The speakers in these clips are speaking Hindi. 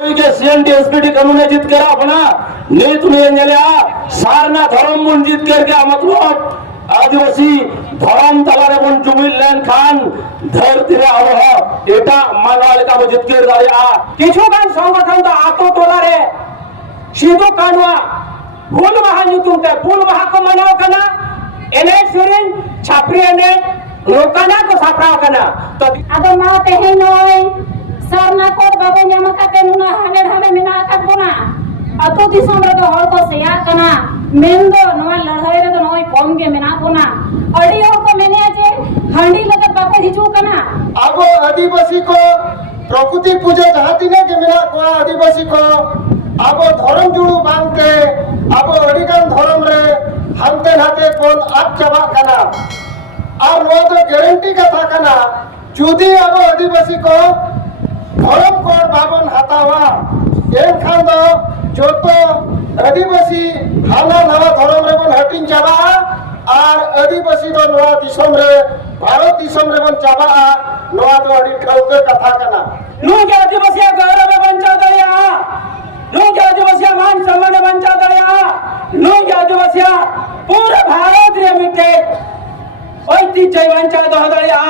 के सीएनटी एसपीटी कानून जित कर अपना नीत में सारना धर्म बन जित करके मतलब आदिवासी धर्म तलारे बन जुमिल लेन खान धरती रे आबह एटा मानवा लेका बो जित कर दाया किछु गान संगठन तो आतो तोला रे सिदो कानवा भूल महा नुतुम ते भूल महा को मनाव कना एने सेरिन छापरी एने लोकाना को सापराव कना तो आदो मा तेहे नय सरना कोट बाबू ᱧᱟᱢ ᱠᱟᱛᱮ ᱱᱩᱱᱟ ᱦᱟᱱᱮ ᱦᱟᱱᱮ ᱢᱮᱱᱟ ᱟᱠᱟᱫ ᱵᱚᱱᱟ ᱟᱛᱳ ᱫᱤᱥᱚᱢ ᱨᱮ ᱦᱚᱲ ᱠᱚ ᱥᱮᱭᱟ ᱠᱟᱱᱟ ᱢᱮᱱᱫᱚ ᱱᱚᱣᱟ ᱞᱟᱹᱲᱦᱟᱹᱭ ᱨᱮ ᱫᱚ ᱱᱚᱭ ᱠᱚᱢ ᱜᱮ ᱢᱮᱱᱟ ᱵᱚᱱᱟ ᱟᱹᱰᱤ ᱦᱚᱲ ᱠᱚ ᱢᱮᱱᱮ ᱡᱮ ᱦᱟᱺᱰᱤ ᱞᱟᱜᱟᱫ ᱵᱟᱠᱚ ᱦᱤᱡᱩᱜ ᱠᱟᱱᱟ ᱟᱵᱚ ᱟᱹᱫᱤᱵᱟᱹᱥᱤ ᱠᱚ प्रकृति पूजा जहाँ तीना के मेरा को आदिवासी को अब धर्म जुड़ू बांधते अब अड़ीगान धर्म रे हमते नाते कोन आप चाबा कना और नो तो गारंटी कथा कना जुदी अब आदिवासी को धर्म कोड बाबन हतावा एन खान दो जो तो आदिवासी हाना नवा धर्म रे बन हटिन चाबा और आदिवासी दो नवा दिसम रे भारत दिसम रे बन चाबा नवा तो अड़ी ठौके कथा कना नु के आदिवासी गौरव बंचा दया नु के आदिवासी मान सम्मान बंचा दया नु के आदिवासी पूरा भारत रे मिटे ओइति जय बंचा दो दया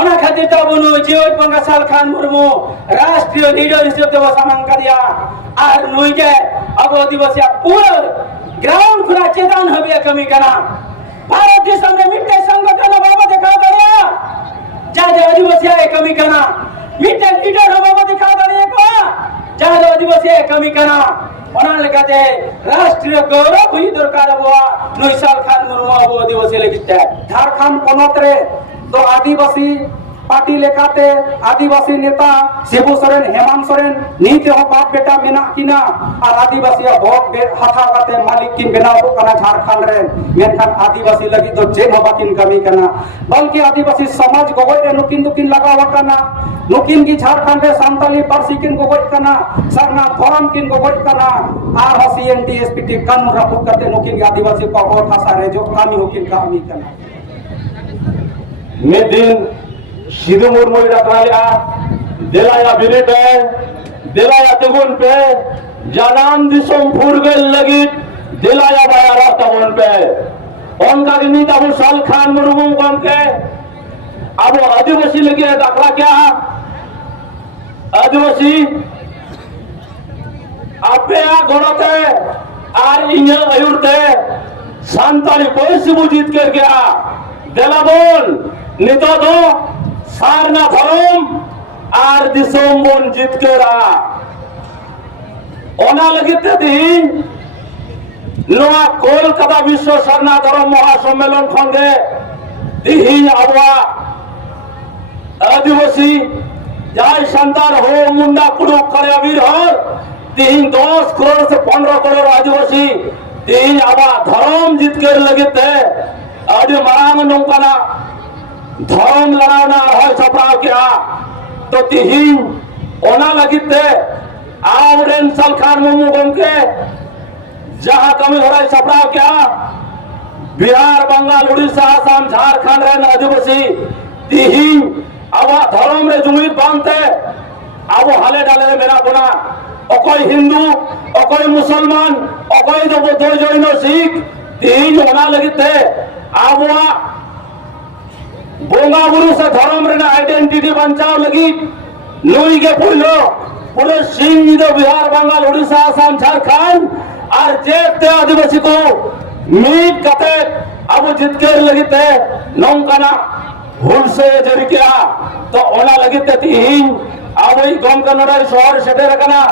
ओना खातिर त बनु जीवन पंगासाल खान मुर्मू राष्ट्रीय लीडर हिसाब देव सामान करिया आर नु के अब आदिवासी पूरा ग्राउंड खुला चेतन हबे कमी कना भारत देश में मिटे संगठन बाबा देखा दया जा आदिवासी कमी कना मिटे लीडर बाबा दिखा दड़िए को जहां आदिवासी कमी कना ओना लेकाते राष्ट्रीय गौरव हुई दरकार बुआ नैसाल खान मुर्मू अब आदिवासी लगिते झारखंड पनत रे तो आदिवासी पार्टी लेकाते आदिवासी नेता शिबू सोरेन हेमंत सोरेन नीते हो बाप बेटा मेना किना और आदिवासी भोट हाथा काते मालिक किन बेनाव को कना झारखंड रे मेनखान आदिवासी लगी तो जेन हो बाकिन कमी कना बल्कि आदिवासी समाज गोगोय रे नुकिन दुकिन लगावा कना नुकिन की झारखंड रे सांताली पारसी किन गोगोय कना सरना धर्म किन गोगोय कना आर सीएनटी एसपीटी कानून रापुत करते नुकिन की आदिवासी को और थासा रे जो कामी हो किन कामी कना में दिन सिद्धू मुर्मू डकराया दिलाया बिने पे दिलाया तगुन पे जनाम दिसोम फुरगल लगी दिलाया बाया रातवन पे उनका नीत अबू साल खान मुर्मू कम के अब आदिवासी लगे दाखला क्या आदिवासी आपे गणते आर इन्हें अयुरते सांताली पैसे बुझित कर गया दिलाबोल नितो दो सारना धर्म आर दिसोम बन जित करा ओना लगिते दिन नोआ कोलकाता विश्व सारना धर्म महासम्मेलन खंगे दिहिन आबवा आदिवासी जाय संतान हो मुंडा कुडुक करे अबीर हो दिहिन 10 करोड़ से 15 करोड़ आदिवासी दिहिन आबा धर्म जित कर लगिते आदि मांग नोंकाना धर्म लड़ाना है छपराव क्या तो तिहिन ओना लगिते आवरेन साल खान मुर्मू गमके जहां कमी हो रहा है छपराव क्या बिहार बंगाल उड़ीसा आसाम झारखंड रे आदिवासी तिहिन अब धर्म रे जुमित बांधते अब हाले डाले रे मेरा बना अकोई हिंदू अकोई मुसलमान अकोई दो बौद्ध जैन सिख तिहिन ओना लगिते अब बोंगा बुरु से धर्म रे आइडेंटिटी बचाव लगी नई के पुलो पूरे सिंह दो बिहार बंगाल उड़ीसा आसाम झारखंड और जेते आदिवासी को मीट कते अब जितकर लगते नौकाना भूल से जरिकिया तो ओना लगते तीन अब वही गम कन्नड़ शहर सेटेर कना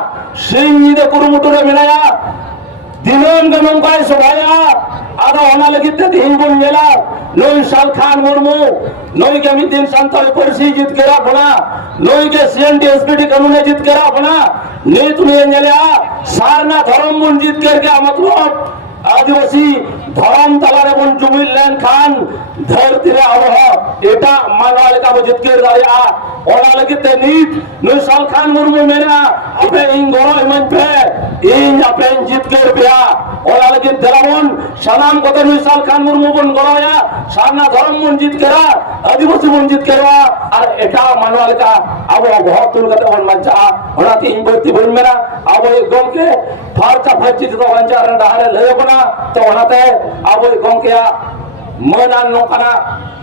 सिंह दो कुरुमुटु रे मिलाया दिनम के नौकाय सभाया आधा होना लगिते तीन बुन मेला नई साल खान मुर्मू नई के मिदिन संताल परिसी जित करा बना नई के सीएनटी एसपीटी कानून जित करा बना नीत में नेलिया सारना धर्म बन जित करके मतलब आदिवासी धर्म तलारे बन जुमिल लेन खान धरती रे आबह एटा मानवा लेका बो जित कर दाया ओना लगिते नीत नई साल खान मुर्मू मेना अपे इन गोरो मन पे इन अपे जित कर ᱯᱮᱭᱟ ᱚᱱᱟ ᱞᱟᱹᱜᱤᱫ ᱫᱮᱞᱟᱵᱚᱱ ᱥᱟᱱᱟᱢ ᱠᱚᱛᱮ ᱱᱩᱭ ᱥᱟᱞᱠᱷᱟᱱ ᱢᱩᱨᱢᱩ ᱵᱚᱱ ᱜᱚᱲᱚᱭᱟ ᱥᱟᱨᱱᱟ ᱫᱷᱚᱨᱚᱢ ᱵᱚᱱ ᱡᱤᱛᱠᱟᱹᱨᱟ ᱟᱹᱫᱤᱵᱟᱹᱥᱤ ᱵᱚᱱ ᱡᱤᱛᱠᱟᱹᱨᱟ ᱟᱨ ᱮᱴᱟᱜ ᱢᱟᱱᱣᱟ ᱞᱮᱠᱟ ᱟᱵᱚ ᱵᱚᱦᱚᱜ ᱛᱩᱞ ᱠᱟᱛᱮ ᱵᱚᱱ ᱵᱟᱧᱪᱟᱜᱼᱟ ᱚᱱᱟᱛᱮ ᱤᱧ ᱵᱟᱹᱲᱛᱤ ᱵᱟᱹᱧ ᱢᱮᱱᱟ ᱟᱵᱚᱭᱤᱡ ᱜᱚᱢᱠᱮ ᱯᱷᱟᱨᱪᱟ ᱯᱷᱟᱹᱨᱪᱤ ᱛᱮᱫᱚ ᱵᱟᱧᱪᱟᱜ ᱨᱮᱱ ᱰᱟᱦᱟᱨᱮ ᱞᱟᱹᱭ ᱵᱚᱱᱟ ᱛᱚ ᱚᱱᱟᱛᱮ ᱟᱵᱚᱭᱤᱡ ᱜᱚᱢᱠᱮᱭᱟᱜ ᱢᱟᱹᱱᱟᱱ ᱱᱚᱝᱠᱟᱱᱟᱜ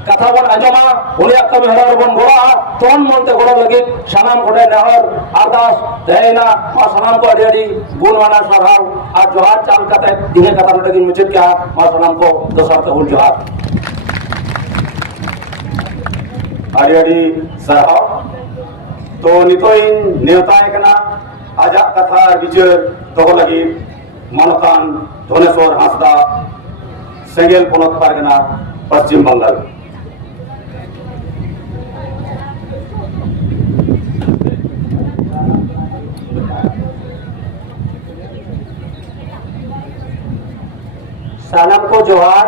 ᱠᱟᱛᱷᱟ ᱵᱚᱱ ᱟᱸᱡᱚᱢᱟ ᱩᱱᱤᱭᱟᱜ ᱠᱟᱹᱢᱤ ᱦᱚᱨᱟ ᱨᱮᱵᱚᱱ ᱜᱚᱲᱚᱜᱼᱟ ᱛᱚᱱ ᱢᱚᱱᱛᱮ ᱜᱚᱲᱚ ᱞᱟᱹᱜᱤᱫ ᱥᱟᱱᱟᱢ ᱠᱚᱴᱷᱮᱱ ᱱᱮᱦᱚᱨ ᱟᱨᱫᱟᱥ ᱛᱮᱦᱮᱧ ᱢᱟ ᱥᱟᱱᱟᱢ ᱠᱚ ᱟᱹᱰᱤ ᱟᱹᱰᱤ ᱜᱩᱱ ᱢᱟᱱᱟᱣ ᱥᱟᱨᱦᱟᱣ ᱟᱨ ᱡᱚᱦᱟᱨ ᱪᱟᱞ ᱠᱟᱛᱮ ᱤᱧᱟᱹᱜ ᱠᱟᱛᱷᱟ ᱱᱚᱰᱮ ᱜᱤᱧ ᱢᱩᱪᱟᱹᱫ ᱠᱮᱜᱼᱟ ᱢᱟ ᱥᱟᱱᱟᱢ ᱠᱚ ᱫᱚᱥᱟᱨ ᱛᱮ ᱦᱩᱞ ᱡᱚᱦᱟᱨ ᱟᱹᱰᱤ ᱟᱹᱰᱤ ᱥᱟᱨᱦᱟᱣ ᱛᱚ ᱱᱤᱛᱚᱜ ᱤᱧ ᱱᱮᱣᱛᱟᱭ ᱠᱟᱱᱟ ᱟᱡᱟᱜ ᱠᱟᱛᱷᱟ ᱵᱤᱪᱟᱹᱨ ᱫᱚᱦᱚ ᱞᱟᱹᱜᱤᱫ ᱢᱟᱱᱚᱛᱟᱱ ᱫᱷᱚᱱᱮᱥᱣᱚᱨ ᱦᱟᱸᱥᱫᱟ ᱥᱮᱸᱜᱮᱞ ᱯᱚᱱᱚᱛ ᱯᱟᱨᱜᱟᱱᱟ ᱯᱚᱥᱪᱤᱢ ᱵᱟᱝᱜᱟᱞ सानम को जोहार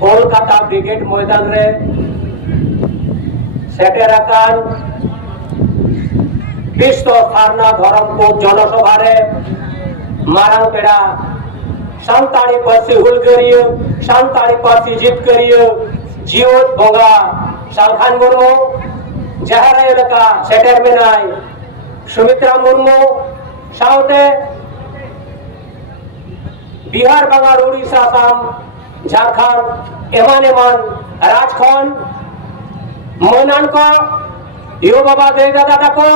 कोलकाता ब्रिगेड मैदान रे सेटेराकान विश्व सारना धर्म को जनसभा रे मारांग पेड़ा सान्ताड़ी पार्सी हुलगरिय सान्ताड़ी पार्सी जितकरिय जीवत बोगा सालखान मुर्मू जहारा एलाका सेटेर मेनाय सुमित्रा मुर्मू साउते बिहार बांगाल उड़ीसा आसाम झारखंड एमान एमान राजखंड मनान को यो बाबा दे दादा को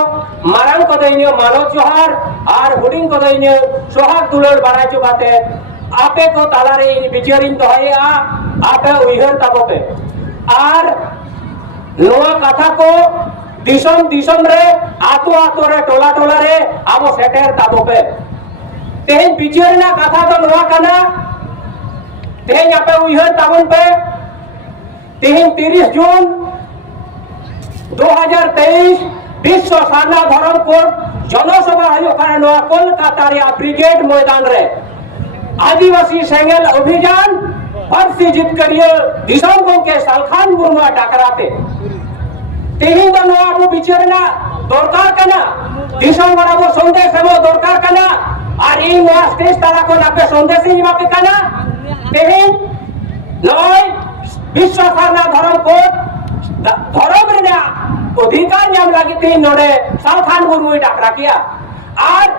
मारांग को दैन्य मानव जोहार और हुडिंग को दैन्य सोहाग दुलर बाराय चुकाते आपे को तालारे बिचारिन दोहया आपे उइहर ताबोपे और नोआ कथा को दिसम दिसम रे आतो आतो रे टोला टोला रे आबो सेटेर ताबोपे तेहेन बिचारना कथा तो नोआ कना तेहेन आपे उइहर ताबन पे तेहेन 30 जून 2023 विश्व सारना धर्म कोड जनसभा हयो कारण नोआ कोलकाता रे ब्रिगेड मैदान रे आदिवासी सेंगेल अभियान पार्सी जितकरिय दिसम के सालखान मुर्मू डाकराते तेहिं दो नोआ आबो बिचारना दरकार कना दिसम बराबर संदेश एमो दरकार कना और इन नोआ स्टेज ताला को आपे संदेश इमापे कना तेहिं नय विश्व सारना धर्म कोड धर्म रे अधिकार नाम लगी तेहिं नोडे सालखान मुर्मू डाकरा किया और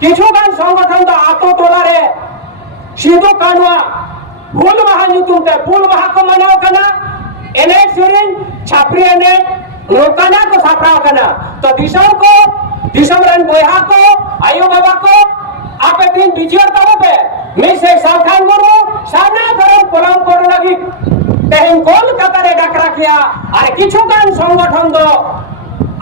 किछुगान संगठन तो आतो टोला रे सिदो कानवा फूल महा नुतुम ते फूल महा को मनाव कना एने सिरिन छापरी एने लोकाना को सापराव कना तो दिसम रन बोया को आयो बाबा को आपे तीन बिचियर तब पे मिसे सालखान मुर्मू सामना धर्म कोलम कोड लगी तेहिन कोलकाता रे डाकरा किया और किछुगान संगठन दो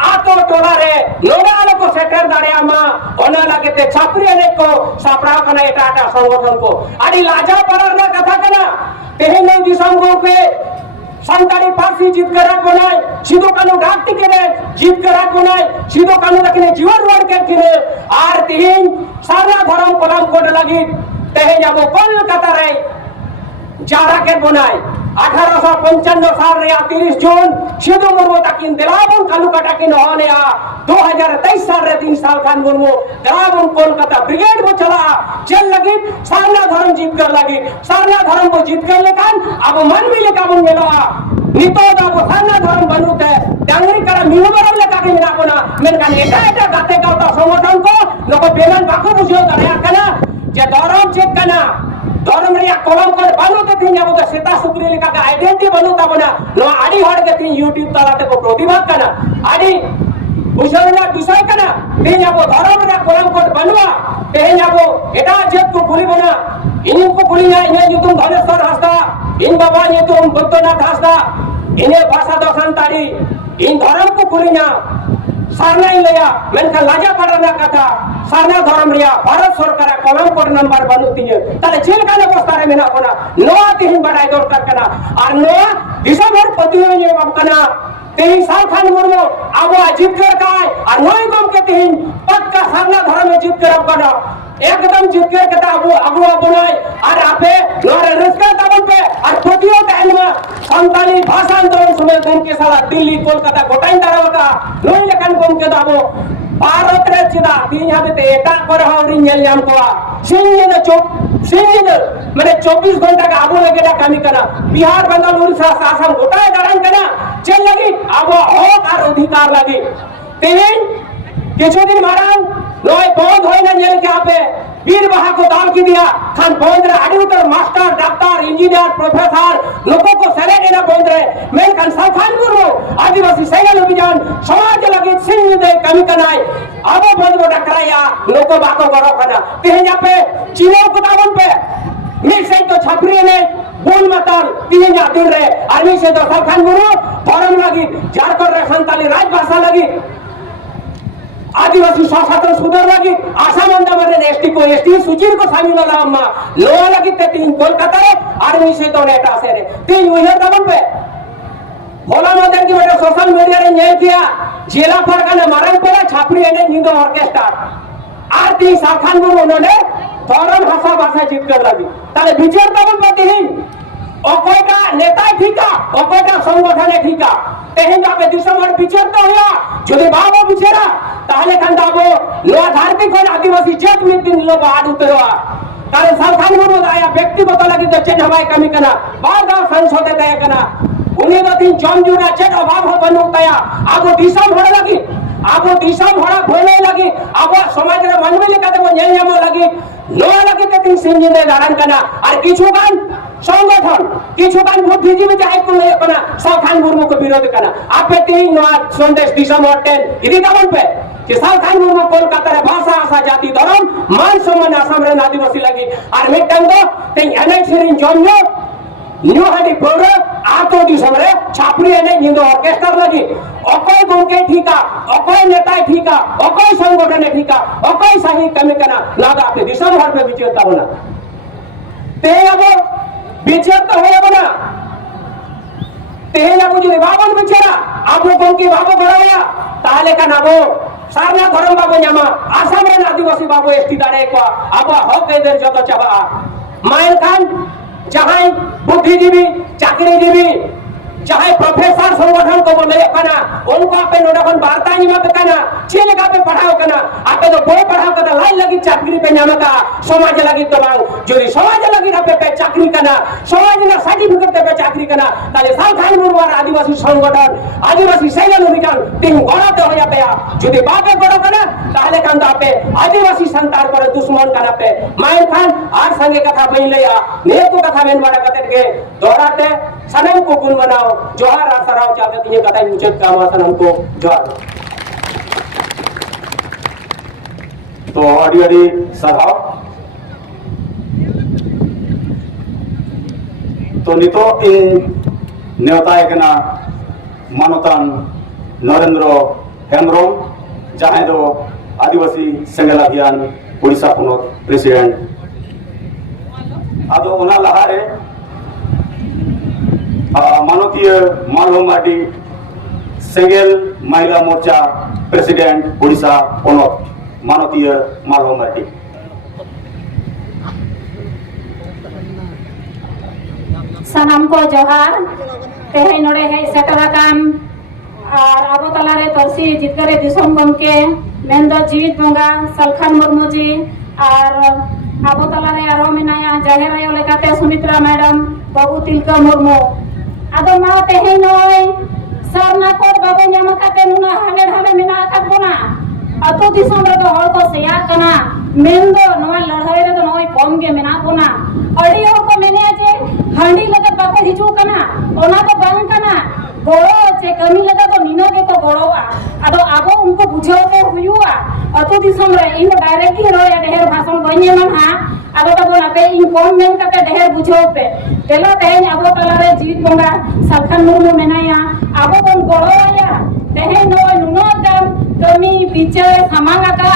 आतो टोला रे लोडाल को सेटर दाड़ियामा ओना लागेते छापरी एने को सापराव कना एटा संगठन को आडी लाजा पररना कथा कना तेहिन दिसम को पे संतानी पार्सी जीत कर बनाए सीधो कानू डाक टिकने जीत कर बनाए सीधो कानू रखने जीवन रोड के किने आर तीन सारा धर्म कोलम कोड लगी तेहे जाबो कोलकाता रे जारा के बनाए 1855 साल रे 30 जून सिधो मुर्मू ताकिन दिलाबुन कालू काटाकिन होने आ 2023 साल रे 3 साल खान मुर्मू दिलाबुन कोलकाता ब्रिगेड को चला चल लगी सारना धर्म जीत कर लगी सारना धर्म को जीत कर लेकान अब मन भी लेका बुन मेला नितो दाबो सारना धर्म बनुते डांगरी करा मिहबर लेका के मिला कोना मेनकान एटा गाते गाता संगठन को नको बेलन बाको बुझियो दया कना जे धर्म चेक कना धर्म रे कोलम कर बानु ते थिन जाबो सीता सुक्री लेका का आइडेंटिटी बनु ताबना नो आडी हड के थिन यूट्यूब तालाते को प्रतिवाद कना आडी बुझलना विषय कना ते जाबो धर्म रे कोलम कर बनवा ते जाबो एटा जेत को खुली बना इन को खुली ना इन युतुम धनेश्वर हस्ता इन बाबा युतुम बुद्धनाथ हस्ता इने भाषा दर्शन ताड़ी इन धर्म को खुली ना सारना इलया मेनका लाजा पड़ना कथा सारना धर्म रिया भारत सरकार कोलम कोड नंबर बनुतिए ताले जेल का अवस्था रे मेना कोना नोआ तिहिन बडाय दरकार कना और नोआ दिसंबर पतियोने बाब कना तेही सालखान मुर्मू आबो जीत कर काय और नोई गम के तिहिन पक्का सारना धर्म में जीत कर कना एकदम जीत कर कता आबो अगुआ बनाय और आपे नोरे रिस्का तबन पे और पतियो टाइम में संताली भाषा आंदोलन समय गम के साला दिल्ली कोलकाता गोटाइन दारावका नोई लेकन गम के दाबो भारत रे चिदा तीन हाबे एटा करे हवरी नेल नाम कोआ सिंह माने 24 घंटा का आबो लगे कामी कना बिहार बंगाल उड़ीसा शासन गोटा दारन कना चल लगी आबो हक और अधिकार लगी तेन কিছুদিন মারাং নয় বন্ধ হয় না জেল के आपे वीर बहा को दाल की दिया खान बंद रहे आड़ी उतर मास्टर डॉक्टर इंजीनियर प्रोफेसर लोगों को सरे देना बंद रहे मैं खान खान गुरु आदिवासी सैनिक अभियान समाज लगे सिंह दे कमी कनाई अब बंद को टकराया लोगों बाको करो कना कहीं यहाँ पे चीनों को दावन पे मिल से तो छपरी ने बोल मतल तीन जातुर रहे आर्मी से तो खान गुरु फॉरम लगी झारखंड रे संताली राजभाषा लगी आदिवासी शासन सुधार लगी आसाम अंदर एसटी को एसटी सुचीर को शामिल होला अम्मा लोहा लगी ते तीन कोलकाता रे आर्मी से तो नेटा से रे तीन वही दबन पे होला मंदिर की बेटा सोशल मीडिया रे नेल किया जिला फरका ने मारन पे छापरी ने निंदो ऑर्केस्ट्रा आरती शाखान को उन्होंने धर्म भाषा भाषा जीत कर लगी ताले विचार दबन पे तीन অকয়টা নেতাই ঠিকা অকয়টা সংগঠনে ঠিকা তেহেন যাবে দিশমর বিচার তো হইয়া যদি বাবু বিচারা তাহলে কান্দাবো লোয়া ধার্মিক হন আদিবাসী জেট মিটিং লোক আড উতরवा কারণ সরকার মনে আয়া ব্যক্তিগত লাগি তো চেন হবাই কমি কনা বারবার সংসদে দেয় কনা উনি তো তিন জমজুরা চেট অভাব বনু তয়া আবো দিশম ভরা লাগি আবো দিশম ভরা ভরে লাগি আবো সমাজের মানবিক কাতে নেল নাম লাগি লোয়া লাগি তে তিন সিনজিনে দাঁড়ান কনা আর কিছু গান संगठन किछुकान बुद्धिजीवी चाहे को ले कना साखान मुर्मू को विरोध कना आपे तीन नवा संदेश दिसंबर 10 इदी दबन पे कि साखान मुर्मू कोलकाता रे भाषा आशा जाति धर्म मान सम्मान आसाम रे आदिवासी लगी और मिटन तो ते एनएक्सरिन जन्यो न्यू हाडी पोर आतो दिसंबर रे छापरी ने निंदो ऑर्केस्ट्रा लगी अकय गोके ठीका अकय नेता ठीका अकय संगठन ठीका अकय सही कमी कना लागा आपे दिसंबर पे विचेता बना ते अब বিচার তো হয়ে যাবে না তেহে যাবো যদি বাবন বিচারা আবো কোনকি বাবু গড়ায়া তাহলে কেন আবো সারনা ধরম বাবু জামা আসামের আদিবাসী বাবু এসটি দাঁড়ে কোয়া আবো হক এদের যত চাবা মাইল খান যাহাই বুদ্ধিজীবী চাকরিজীবী चाहे प्रोफेसर संगठन को बोले कना उनको आपे नोडकन वार्ता निमा पे कना छेले का पे पढ़ाओ कना आपे तो बोय पढ़ाओ कना लाइन लगी चाकरी पे नाम का समाज लगी तो मांग जोरी समाज लगी ना पे चाकरी कना समाज ना सर्टिफिकेट पे चाकरी कना ताले साखान मुरवार आदिवासी संगठन आदिवासी सैनिक अभियान तीन गड़ाते हो जाते जोदी बापे गड़ा कना ताले कांदा पे आदिवासी संतार पर दुश्मन कना पे माइन खान आर संगे कथा बइलेया ने को कथा मेन बड़ा कते के दोहराते सनम को गुण मनाओ जोहार आसराव चाहते तीन कथा मुचत काम सनम को जोहार तो अड़ी अड़ी सराव तो नितो इन नेवताय कना मानतान नरेंद्र हेम्ब्रम जहां दो आदिवासी सेंगल अभियान उड़ीसा पुनः प्रेसिडेंट आदो ओना लहारे मानवीय मालूम माटी सेंगल महिला मोर्चा प्रेसिडेंट उड़ीसा पुनः मानवीय मालूम माटी सनम को जोहार तेहे नोड़े है सेटराकान और आबो तलारे तरसी जितकरे दिसम गमके मेंदो जीवित बंगा सलखान मुर्मू जी और आबो तलारे आरो मेनाया जाहेर आयो लेकाते सुमित्रा मैडम बाबू तिलका मुर्मू आदो मा तेहे नोय सरना कोड बाबू ᱧᱟᱢ ᱠᱟᱛᱮ नुना हाले हाले मेना काटबोना अतो दिसम रे तो हर को सेया कना मेंदो नोय लड़ाई रे तो नोय कम गे मेना बोना अड़ी हर को मेने जे हांडी लगे बाको हिजू कना ओना तो बांग कना गोड़ो जे कमी लगा तो निनो के को गोड़ोआ आदो आबो उनको बुझाओ तो हुयुआ अतो दिसम रे इन डायरेक्ट ही रोया ढेर भाषण बने मन हा आदो तो बोला पे इन कम मेन कते ढेर बुझाओ पे तेलो तेन आबो तलारे जीत बंगा सलखान मुर्मू मेनाया आबो बन गोड़ोया तेहे नोय नुनो दम कमी पीछे समांगा का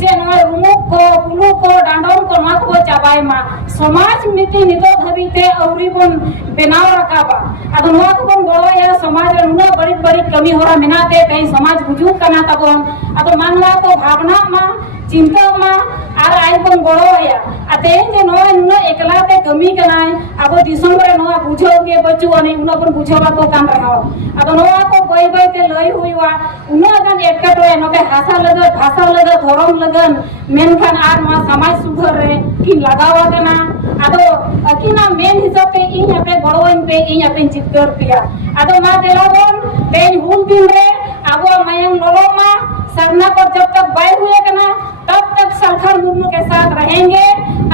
जे नोय रुमुक को पुलु को डांडोन को नक को चाबाय मा समाज मिति निदो धबिते औरी बन बेनाव रखाबा आदो नोआ को बन गोड़ोया समाज रे नुनो बड़ी बड़ी कमी होरा मेनाते कहीं समाज बुझू कना तबन आदो मानला को भावना मा चिंता मा आर आई बन गोड़ोया आते जे नोय नुनो एकलाते कमी कनाय आबो दिसम रे नोआ बुझोगे बचु अनि उनो बन बुझोबा को काम रहाओ आदो नोआ को बय बय ते लई हुइवा उनो गान ᱟᱹᱰᱤᱜᱟᱱ ᱮᱴᱠᱮᱴᱚᱬᱮ ᱱᱚᱰᱮ ᱦᱟᱥᱟ ᱞᱟᱹᱜᱤᱫ ᱵᱷᱟᱥᱟ ᱞᱟᱹᱜᱤᱫ ᱫᱷᱚᱨᱚᱢ ᱞᱟᱹᱜᱤᱫ ᱢᱮᱱᱠᱷᱟन ᱟᱨ ᱱᱚᱣᱟ ᱥᱚᱢᱟᱡᱽ ᱥᱩᱫᱷᱟᱹᱨ ᱨᱮ ᱠᱤᱱ ᱞᱟᱜᱟᱣ ᱟᱠᱟᱱᱟ ᱟᱫᱚ ᱟᱹᱠᱤᱱᱟᱜ ᱢᱮᱱ ᱦᱤᱥᱟᱹᱵ ᱛᱮ ᱤᱧ ᱟᱯᱮ ᱜᱚᱲᱚᱣᱟᱹᱧ ᱯᱮ ᱤᱧ ᱟᱯᱮᱧ ᱡᱤᱛᱠᱟᱹᱨ ᱯᱮᱭᱟ ᱟᱫᱚ ᱢᱟ ᱫᱮᱞᱟᱵᱚᱱ ᱛᱮᱦᱮᱧ ᱦᱩᱞ ᱫᱤन ᱨᱮ ᱟᱵᱚᱣᱟᱜ ᱢᱟᱭᱟᱝ ᱞᱚᱞᱚᱜ मा सरना को जब तक बाय हुए कना तब तक सरखार मुर्मू के साथ रहेंगे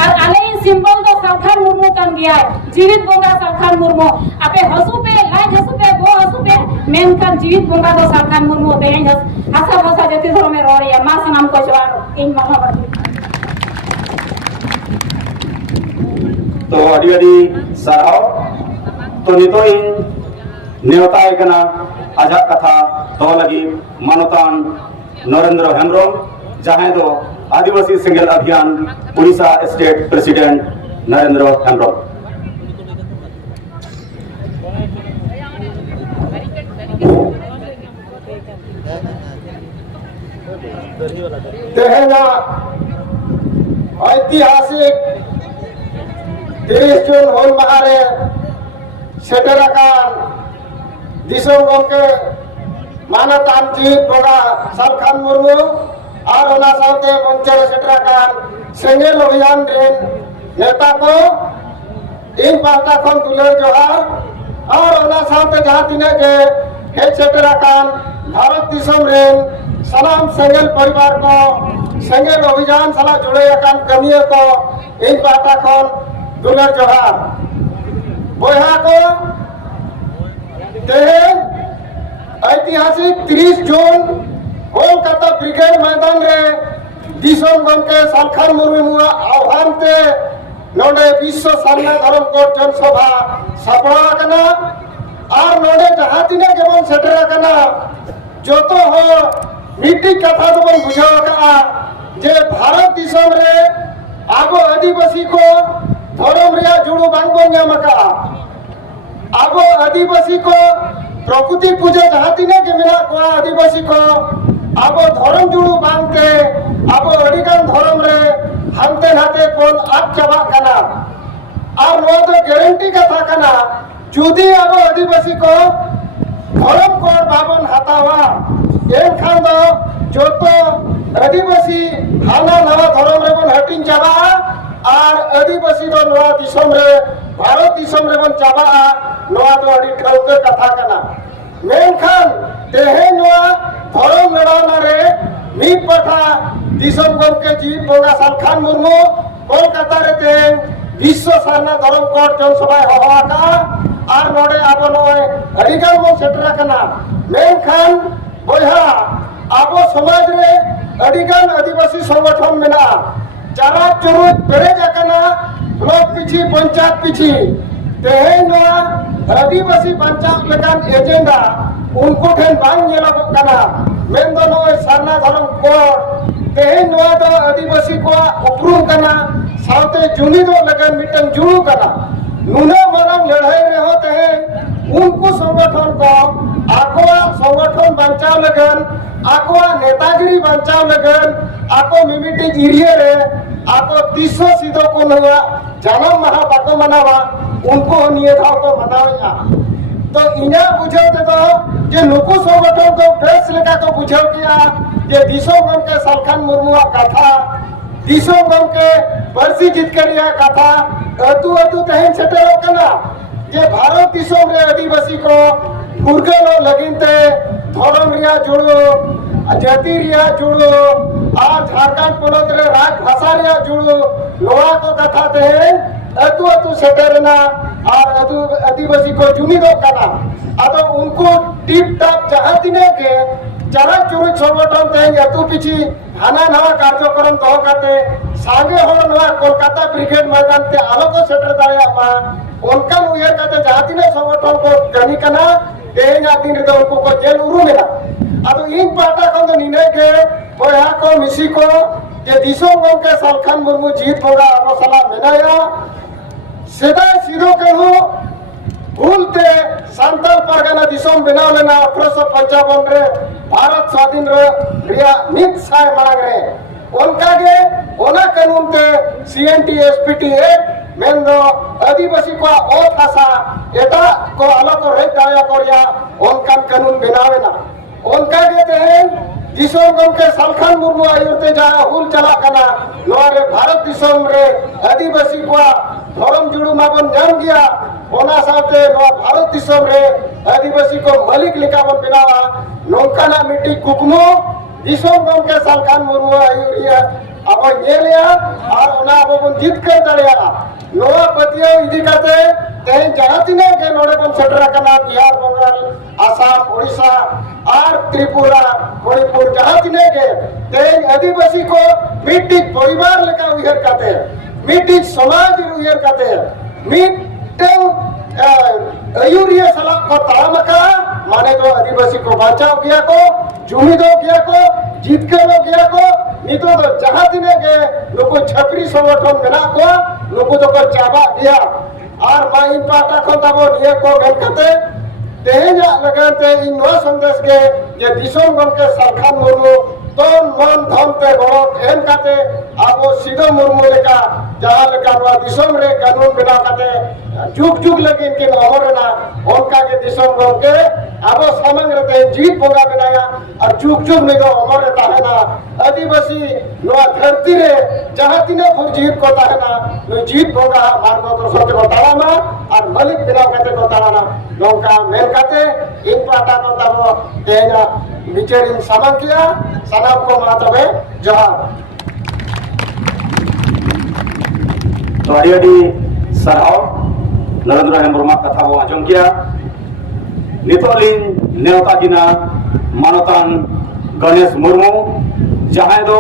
और आले सिंबल तो सरखार मुर्मू कन गया है जीवित बोंगा सरखार मुर्मू आपे हसु पे लाज हसु पे वो हसु पे मेन का जीवित बोंगा तो सरखार मुर्मू ते हसा भाषा जति धर्म में रोरिया मा सनम को जवार इन महाबती तो अड़ी साराव तो नितो इन नेवताय कना आजा कथा तो लगी मानतान नरेंद्र हेम्ब्रम जहां दो आदिवासी सेंगेल अभियान उड़ीसा स्टेट प्रेसिडेंट नरेंद्र हेम्ब्रम तेहेना ऐतिहासिक 30 जून हुल माहारे सेटराकान दिसोम गमके मानतान जीत बोगा सरखार मुर्मू और ओना साथे मंचर सेटराकान सेंगेल अभियान रेन नेता को इन पाहता खन दुलर जोहार और ओना साथे जहां तिने के हे सेटराकान भारत दिसोम रेन सलाम सेंगेल परिवार को सेंगेल अभियान सला जुड़े अकान कमियों को इन पाहता खन दुलर जोहार बोहा को तेहेन ऐतिहासिक 30 जून कोलकाता ब्रिगेड मैदान रे दिसोम गमके सरखार मुर्मू आह्वान ते नोडे विश्व सारना धर्म कोट जनसभा सफल कना और नोडे जहां तिने जेमन सेटर कना जोतो हो मिट्टी कथा तो बन बुझाव का जे भारत दिसोम रे आगो आदिवासी को धर्म रिया जुड़ू बांगबन ᱧᱟᱢ आगो आदिवासी को प्रकृति पूजा जहां तिने के मेना को आदिवासी को आबो धर्म जुड़ू बांगते आबो अडिगान धर्म रे हांते नाते कोन आप चाबा कना और नो तो गारंटी कथा कना जुदी आबो आदिवासी को धर्म कोड बाबन हतावा एन खान दो जोतो आदिवासी हाना नवा धर्म रे बन हटिन चाबा और आदिवासी दो नवा दिसम रे भारत दिसम रे बन चाबा नवा तो अडी ठौके कथा कना मेनखान तेहे नवा धर्म लड़ाना रे मीट पठा दिसम गमके जीत बोगा सरखार मुर्मू कोलकाता रे ते विश्व सारना धर्म कोट जनसभा होहाका और नोडे आबो नय अडिगान मो सेटरा कना मेनखान बोहा आबो समाज रे अडिगान आदिवासी संगठन मेना चारा चुरुत पेरेज कना ब्लॉक पिछी पंचायत पिछी तेहेन नवा आदिवासी पंचायत लेकान एजेंडा उनको ठेन बांग नेलक कना मेंदो नय सारना धर्म कोट तेहेन नवा दो आदिवासी को उपरुम कना साउते जुनी दो लगन मिटन जुड़ू कना नुना मारंग लड़ाई रे होते हैं उनको संगठन को आकोआ संगठन बचाव लगन आकोआ नेतागिरी बचाव लगन आको मिमिटी एरिया रे आको 300 सीधो को नवा जन्म महा बाको मनावा उनको निये धाव को मनावेगा तो इना बुझाव दे तो जे नुकु संगठन को बेस लेका को बुझाव किया जे दिसो गम के सरखार मुर्मू कथा दिसो गम के बरसी जितकरिया कथा अतु अतु तहेन सेटर कना जे भारत दिसोम रे आदिवासी को फुरगलो लगिनते धर्म रिया जुड़ो जाति रिया जुड़ो आ झारखंड पोनत रे राज भाषा रिया जुड़ो लोहा को कथा तहेन अतु अतु सेटरना और अतु आदिवासी को जुमी दो कना अतो उनको टिप टाप जहां तिने के जरा चुरी संगठन तहेन अतु पिछि हाना नवा कार्यक्रम दो काते सागे होड़ नवा कोलकाता ब्रिगेड मैदान ते आलोको सेटर दाया मा उनका उयर काते जहां तिने संगठन को गनी कना तेहेन दिन रे उनको को जेल उरु मेना अतो इन पाटा को निने के बोया को मिसी को जे दिसो गम के सरखार मुर्मू जीत होगा अबसला मेनाया सेदा सीधो कहू भूलते सांताल परगना दिसोम बनाव लेना 1855 रे भारत स्वाधीन रिया मित साय मांग रे उनका के ओना कानून ते सीएनटी एसपीटी एक्ट मेंदो आदिवासी को ओ भाषा एटा को अलग रे दाया कोरिया उनका कानून बनावेना उनका के दिसोम गमके सालखान मुर्मू आयुरते जहाँ हुल चला कना नोरे भारत दिसोम रे आदिवासी को धर्म जुड़ू माबन नाम गया ओना साथे नोआ भारत दिसोम रे आदिवासी को मालिक लिकाबन बिनावा नोंकाना मिट्टी कुकमो दिसोम गमके सालखान मुर्मू आयुरिया अब येलिया और ओना अब बन जीत कर दड़िया नोआ पतियो इदी काते तेन जहाँ तिने के नोड़े बन सेटरा कना बिहार बंगाल आसाम उड़ीसा और त्रिपुरा मणिपुर जहाँ तिने के तेन आदिवासी को मिट्टी परिवार लेका उयहर काते मिट्टी समाज उयहर काते मिट्टी अयुरिया सला को तामका माने तो आदिवासी को बचाव किया को जुमिदो किया को जीत के लो किया को नितो तो जहाँ तिने के लोगों छपरी संगठन में ना को लोगों तो को चाबा दिया और माइन पाटा को तबो निये को गलकते तेजा लगाते इन नो संदेश के ये दिसोम गम के सरखान मुर्मू तो मन धन पे गड़ो एम काते आबो सीधो मुर्मू लेका जहाँ लेका नवा दिसोम रे कानून बिना काते जुग जुग लगी इनके अमर ना उनका के दिसोम गम के आबो सामंग रहते जीत बोगा बनाया और जुग जुग में जो अमर रहता है ना आदिवासी नवा धरती रे जहाँ तिने भूख जीत को है ना नो जीत बोगा मार्गो तो सोते बतावा ना और मलिक बिना कहते को ताला ना नौका मेल कहते इन पाटा को तबो तेजा विचार इन सामंग किया सनाब को मातबे जोहार तो आड़ी सरहाव नरेंद्र हेम्ब्रमा कथा वो आजम किया नितोलिन नेवता किना मानतान गणेश मुर्मू जहां दो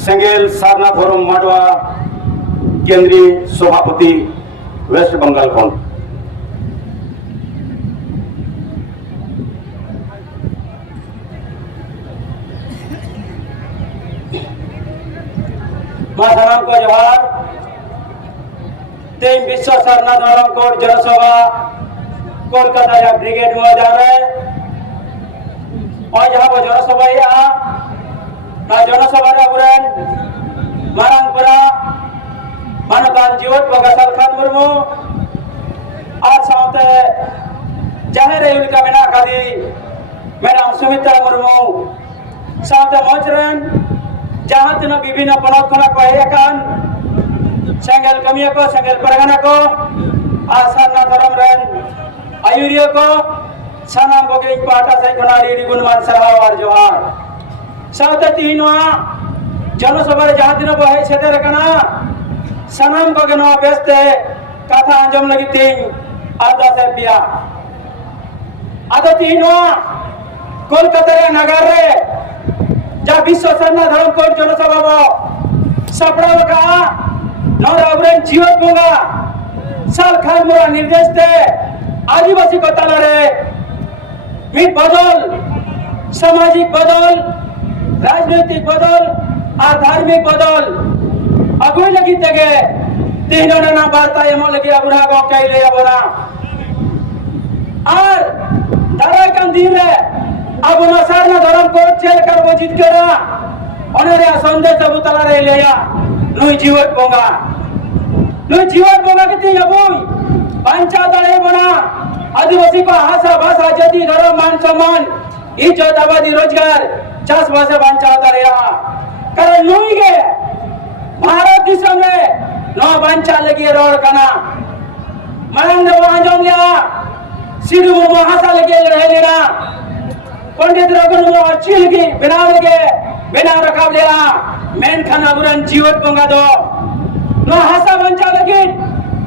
सेंगेल सारना धर्म माडवा केंद्रीय सभापति वेस्ट बंगाल खन माधराम को जोहार तेम विश्व सरना धर्म कोड जनसभा कोलकाता या ब्रिगेड में जा रहे और यहाँ वो जनसभा यहाँ ना जनसभा रे बुरेन मारंगपुरा मानतान जीवट बगसर खान मुर्मू आज साउते जाहिर है उनका बिना खादी मैडम सुमित्रा मुर्मू साउते मोचरन जहाँ तिना विभिन्न पनौत खना पहयाkan सेंगल कमिया को सेंगल परगना को आसना धर्म रन आयुरिया को सनाम को के पाटा से खनारी गुणमान सराव और जोहार साथ तीनवा जनसभा जहाँ तिना बहे छेदर कना सनाम को के नवा बेस्ते कथा अंजम लगी तीन आधा से पिया आधा तीनवा कोलकाता रे नगर रे जा विश्व सरना धर्म कोड जनसभा वो सपड़ा का नौरावरन जीवत होगा साल खान मोरा निर्देश दे आदिवासी को तला रे मिट बदल सामाजिक बदल राजनीतिक बदल और धार्मिक बदल अगुई लगी तगे तीनों ना बार्ता यमो लगी अबुरा को कैले अबुरा और दारा कंदीर रे अब सरना धर्म कोड चेल कर वो जीत करा उन्होंने संदेश अब तला रे लिया नुई जीवत बोंगा कितनी अबुई पंचा दले बना आदिवासी को हासा भाषा जाति धर्म मान सम्मान इज्जत आबादी रोजगार चास भाषा पंचा दरिया करे नुई के भारत दिशा में नौ पंचा लगी रोड कना मरंग ने वहां जों लिया सिरु महासा लगे रह लेना पंडित रघुन चिल की बिना रखा लेला मेन खाना बुरन जीवत बोंगा दो न हासा बंचा लगी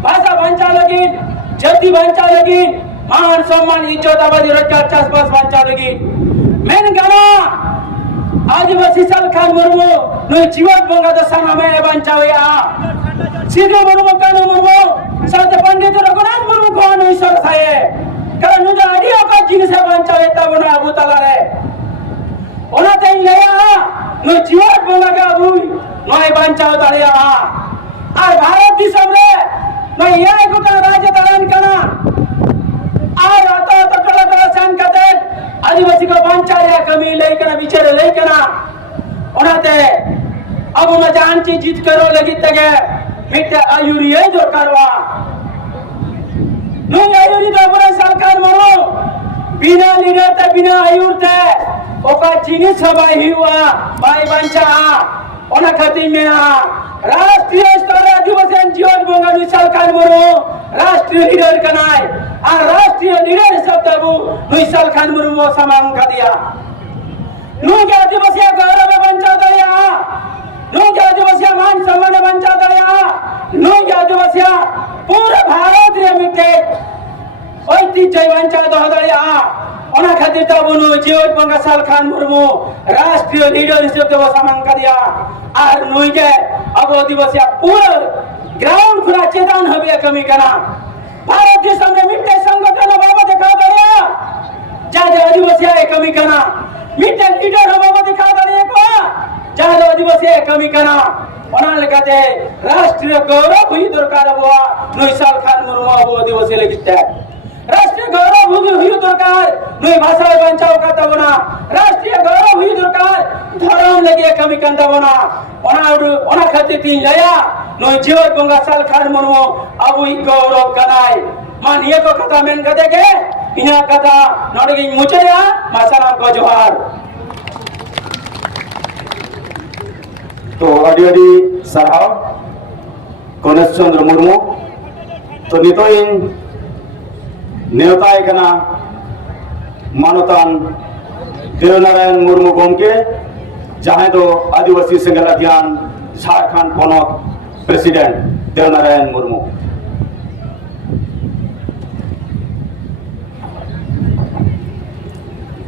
भाषा बंचा लगी जाति बंचा लगी मान सम्मान इज्जत आबादी रोजगार चास पास बंचा लगी मेन गाना आदिवासी साल खान मुर्मू न जीवत बोंगा दो साना में बंचा हुआ सीधे मुर्मू कानू मुर्मू साथ पंडित रघुनाथ मुर्मू को अनुसर थाए कारण नुजा आडियो का जिन से बंचा वेता बना अबू तला रे ओना तेन लेया नु जीवत बोंगा के अबू नय बंचा उतारिया और भारत दिसम रे न ये को का राज्य तलन कना और आता तकला तला सन कते आदिवासी को बंचा या कमी ले कना विचार ले कना ओना ते अब न जान ची जीत करो लगी तगे मिटे आयुरिये जो करवा नु आयुरी तो बड़ा सरकार मरो बिना लीडर ते बिना आयुर ते ओका जिनिस बाई हुआ बाई बंचा ओना खातिर में राष्ट्रीय स्तर आदिवासी जीवन बंगा नुइसाल खान मुर्मू राष्ट्रीय लीडर कनाय और राष्ट्रीय लीडर सबतबु नुइसाल खान मुर्मू समांग का दिया नुके आदिवासी गौरव बंचा दया नुके आदिवासी मान सम्मान बंचा दया नुके आदिवासी पूरा भारत रे मिटे ओइति जय बंचा दया ओना खातिर तब नु जीवन बंगा साल खान मुर्मू राष्ट्रीय लीडर सबतबु समांग का दिया और नुई के अब आदिवासी पूरा ग्राउंड खुला चेतन हबे कमी करा भारत देश में मिट्टे संगठन बाबा दिखा दया जाजे आदिवासी कमी करा मिट्टे लीडर बाबा दिखा दया को जाजे आदिवासी कमी करा ओना लेकाते राष्ट्रीय गौरव हुई दरकार बुआ नुइसाल खान मुर्मू अब आदिवासी लगिते राष्ट्रीय गौरव हुई दरकार नुई भाषा बंचाव का तबना राष्ट्रीय गौरव हुई दरकार धर्म लगे कमी कंदा बना ओना खातिर तीन लया नुई जीवन बंगा साल खान मुर्मू अब ई गौरव कनाय मान ये को कथा मेन कदे के इना कथा नडगी मुचया मासलाम को जोहार तो अडी सरहाव गणेश चंद्र मुर्मू तो नितोइन नेवताय कना मानतान देवनारायण मुर्मू गमके जहां दो आदिवासी सेंगेल अभियान झारखंड पनत प्रेसिडेंट देवनारायण मुर्मू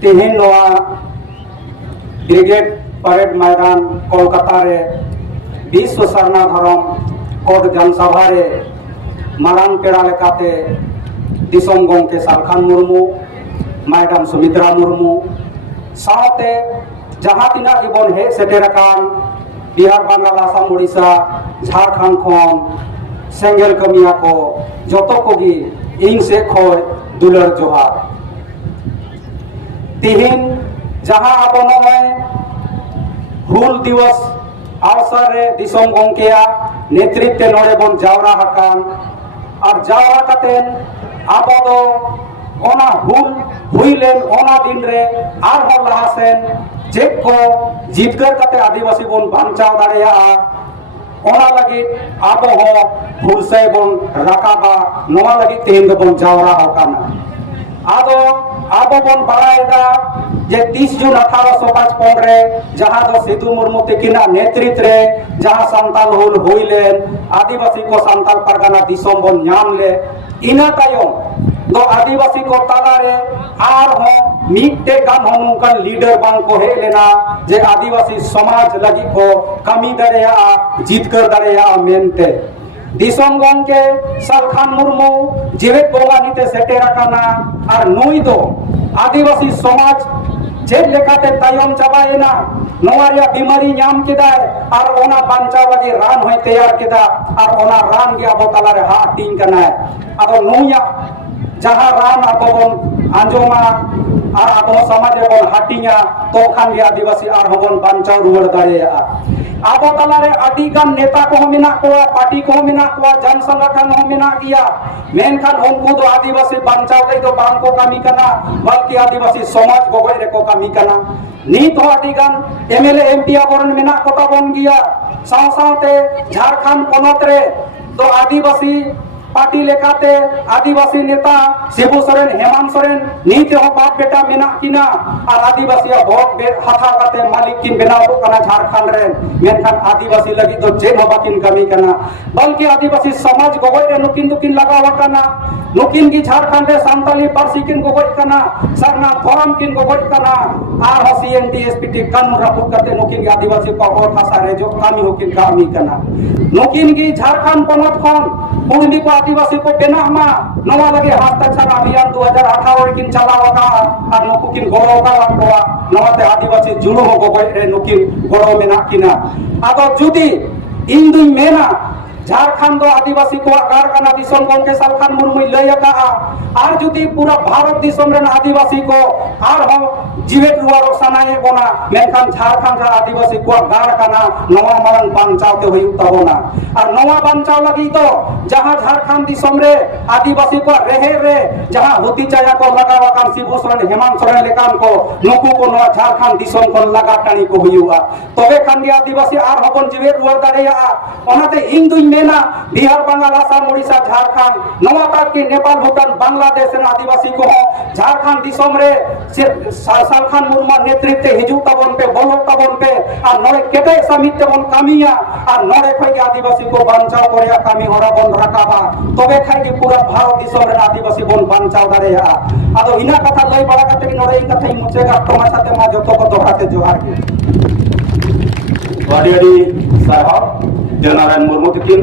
तिहिन नोआ ब्रिगेड परेड मैदान कोलकाता रे विश्व सरना धर्म कोड जनसभा रे मारान पेड़ा लेकाते दिसोम गंके सालखान मुर्मू मैडम सुमित्रा मुर्मू साथे जहाँ तीना जीवन हे सेटेरकान बिहार बांगाल आसाम उड़ीसा झारखंड खन सेंगेल कमिया को जतो कोगी इन से खोय दुलर जोहार तिहिन जहाँ अब नय हुल दिवस अवसर रे दिसोम गंकेया नेतृत्व नोड़े बन जावरा हकान और जावरा कतेन अब दो ओना हुल हुईलेन ओना दिन रे आर हो लहासेन जेक को जीतकर कते आदिवासी बन बांचाव दाड़ेया ओना लगी अब हो हुल से बन राकाबा नोआ लगी तेन दो बन जावरा हकाना आदो अब बन बाड़ाएगा जे 30 जून 1855 रे जहां दो सिद्धू मुर्मू तकिना नेतृत्व रे जहां संताल हुल हुईलेन आदिवासी को संताल परगना दिसोम बन नाम ले इना तायम दो आदिवासी को ताला रे आर हो मिट्टे गान होनुकन लीडर बांग को हे लेना जे आदिवासी समाज लगी को कमी दरेया जीतकर दरेया मेनते दिसोम गंके सालखान मुर्मू जीवित बोगानीते सेटेराकाना और नुई दो आदिवासी समाज जे लेकाते तायम चाबाएना नोवारिया बीमारी नाम किदा और ओना बांचा लगी रान होय तैयार किदा और ओना रान गे अब ताला रे हा टिंग कना अब नुया जहाँ रान आबोन आंजोमा और अब समाज बन हाटिंगा तो खान गे आदिवासी और हबन बांचाव रुवर दाड़ेया अब तलारे आदिगान नेता को मिना कोआ पार्टी को मिना कोआ जन संगठन हो मिना गया मेनखान उनको तो आदिवासी बांचाव दे तो बांग को कमी करना बल्कि आदिवासी समाज गोगोय रे को कमी करना नीत हो आदिगान एमएलए एमपी आबरन मिना कोता बन गया साव सावते झारखंड पनत रे तो आदिवासी पार्टी लेकाते आदिवासी नेता शिबू सोरेन हेमंत सोरेन नीते हो बाप बेटा मेना किना और आदिवासी भोट हाथा काते मालिक किन बनाव को कना झारखंड रे मेनखान आदिवासी लगी तो जे हो बाकिन कमी कना बल्कि आदिवासी समाज गोगोय रे नुकिन दुकिन लगाव कना नुकिन की झारखंड रे सांताली पारसी किन गोगोय कना सरना धरम किन गोगोय कना आर हो सीएनटी एसपीटी कानून रपूट करते नुकिन की आदिवासी को और भाषा रे जो कमी हो किन कमी कना नुकिन की झारखंड पनत खन पुंडी को आदिवासी को बेनामा नवा लगे हस्ताक्षर अभियान 2018 किन चलावका और नुकु किन गोरो का वाटवा नवाते आदिवासी जुड़ो हो गोय रे नुकिन गोरो मेना किना आदो जुदी इन दुई मेना झारखंड आदिवासी को गार कना दिसम गमके सालखान मुर्मू लय का और जुदी पूरा भारत दिसम रेन आदिवासी को और हम जीवेत रुआरो सनाए बोना मेनखान झारखंड आदिवासी को गार कना नवा मारंग बांचाव ते हुई तबोना और नवा बांचाव लगी तो जहां झारखंड दिसम रे आदिवासी को रहे रे जहां होती चाया को लगावा कान शिबू सोरेन हेमंत सोरेन लेकान को नुकु को नवा झारखंड दिसम को लगा टाणी को हुईवा तबे खान गे आदिवासी और हबन जीवेत रुआ दाड़ेया ओनाते इन दुई मेना बिहार बांग्ला आसाम ओडिशा झारखंड नवा तक के नेपाल भूटान बांग्लादेश रेन आदिवासी को झारखंड दिसम रे सालखान मुर्मू नेतृत्व हिजू तबन पे बोलो तबन पे और नोड़े केटे समित बन कामिया और नोड़े खै के आदिवासी को बांचाव करिया कामी होरा बन राखाबा तबे खाइ के पूरा भारत दिसम रे आदिवासी बन बांचाव दाड़ेया आदो इना कथा लई बड़ा कते नोड़े इन कथा मुचेगा तमा साथे मा जतो को दोहराते जोहार के वाडी साहब देवनारायण मुर्मू तकिन